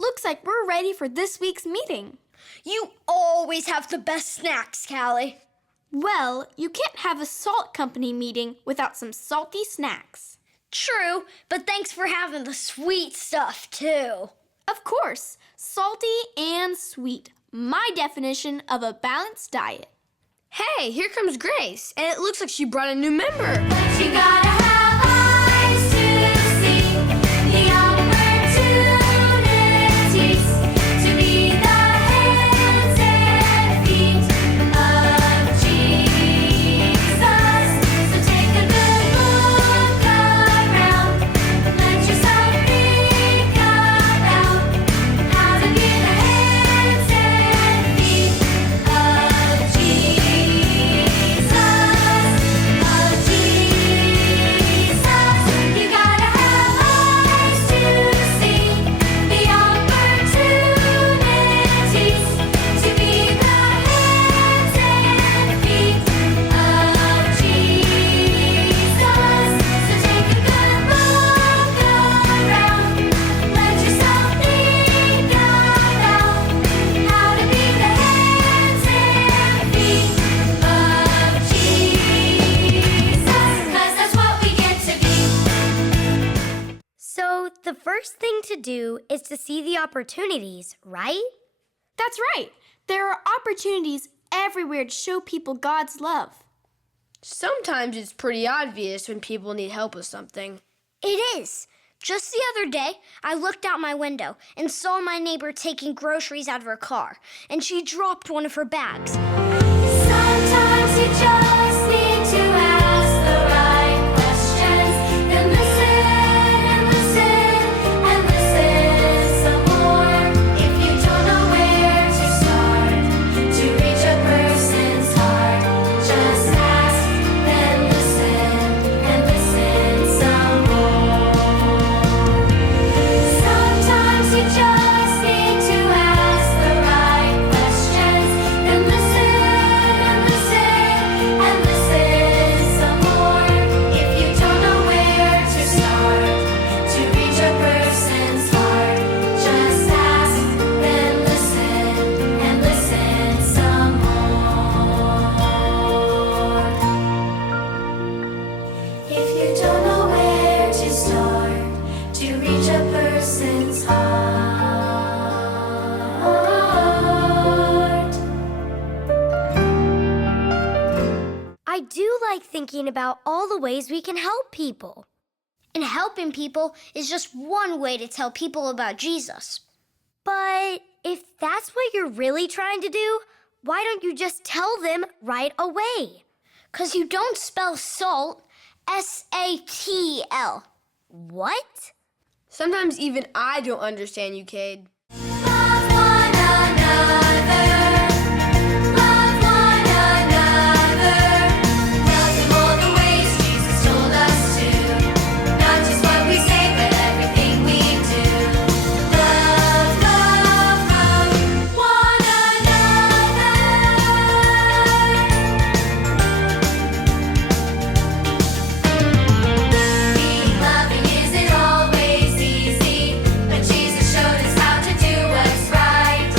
Looks like we're ready for this week's meeting. You always have the best snacks, Kalli. Well, you can't have a SALT company meeting without some salty snacks. True, but thanks for having the sweet stuff, too. Of course, salty and sweet. My definition of a balanced diet. Hey, here comes Grace, and it looks like she brought a new member. You gotta have eyes to see the opportunities to be the hands and feet of Jesus. So take a good look around, let yourself think about how to be the hands and feet of Jesus. You gotta have eyes to see the opportunities to be the hands and feet of Jesus. So take a good look around, let yourself think about how to be the hands and feet of Jesus, 'cause that's what we get to be. So the first thing to do is to see the opportunities, right? That's right. There are opportunities everywhere to show people God's love. Sometimes it's pretty obvious when people need help with something. It is. Just the other day, I looked out my window and saw my neighbor taking groceries out of her car, and she dropped one of her bags. Sometimes you just need to ask the right questions, then listen and listen and listen some more. If you don't know where to start to reach a person's heart, just ask, then listen and listen some more. Sometimes you just need to ask the right questions, then listen and listen and listen some more. If you don't know where to start to reach a person's heart, just ask, then listen and listen some more. If you don't know where to start to reach a person's heart. I do like thinking about all the ways we can help people. And helping people is just one way to tell people about Jesus. But if that's what you're really trying to do, why don't you just tell them right away? 'Cause you don't spell salt S-A-T-L. What? Sometimes even I don't understand you, Cade. Love one another. Love one another. Love in all the ways Jesus told us to. Not just what we say, but everything we do. Love, love, love one another. Being loving isn't always easy, but Jesus showed us how to do what's right.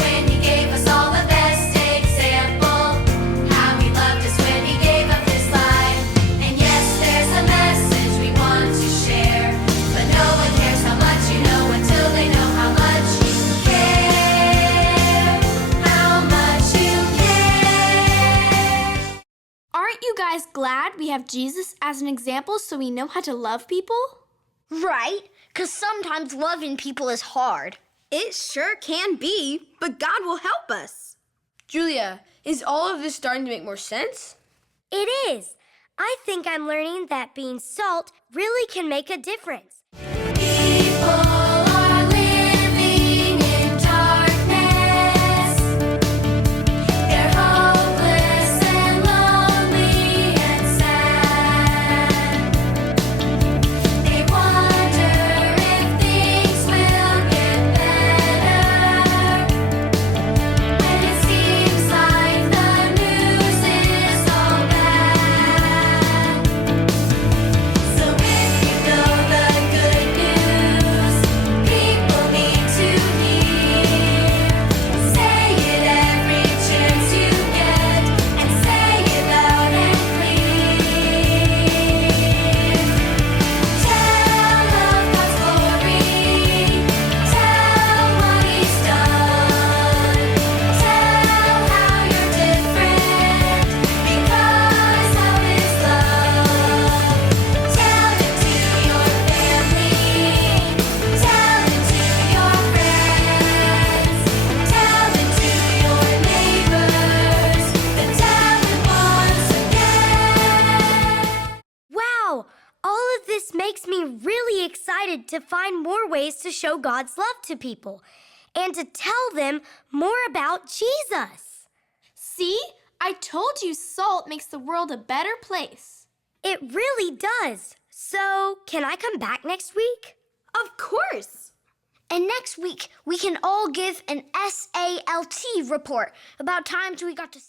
When He gave us all the best example, how He loved us when He gave up His life. And yes, there's a message we want to share, but no one cares how much you know until they know how much you care. How much you care. Aren't you guys glad we have Jesus as an example so we know how to love people? Right? 'Cause sometimes loving people is hard. It sure can be, but God will help us. Julia, is all of this starting to make more sense? It is. I think I'm learning that being salt really can make a difference. People are living in darkness. They're hopeless and lonely and sad. They wonder if things will get better. When it seems like the news is all bad. So if you know the good news, excited to find more ways to show God's love to people and to tell them more about Jesus. See? I told you salt makes the world a better place. It really does. So, can I come back next week? Of course. And next week, we can all give an S.A.L.T report about times we got to